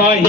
Bye.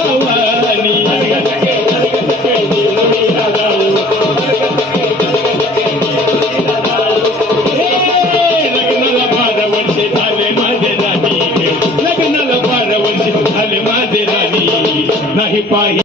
नहीं पाई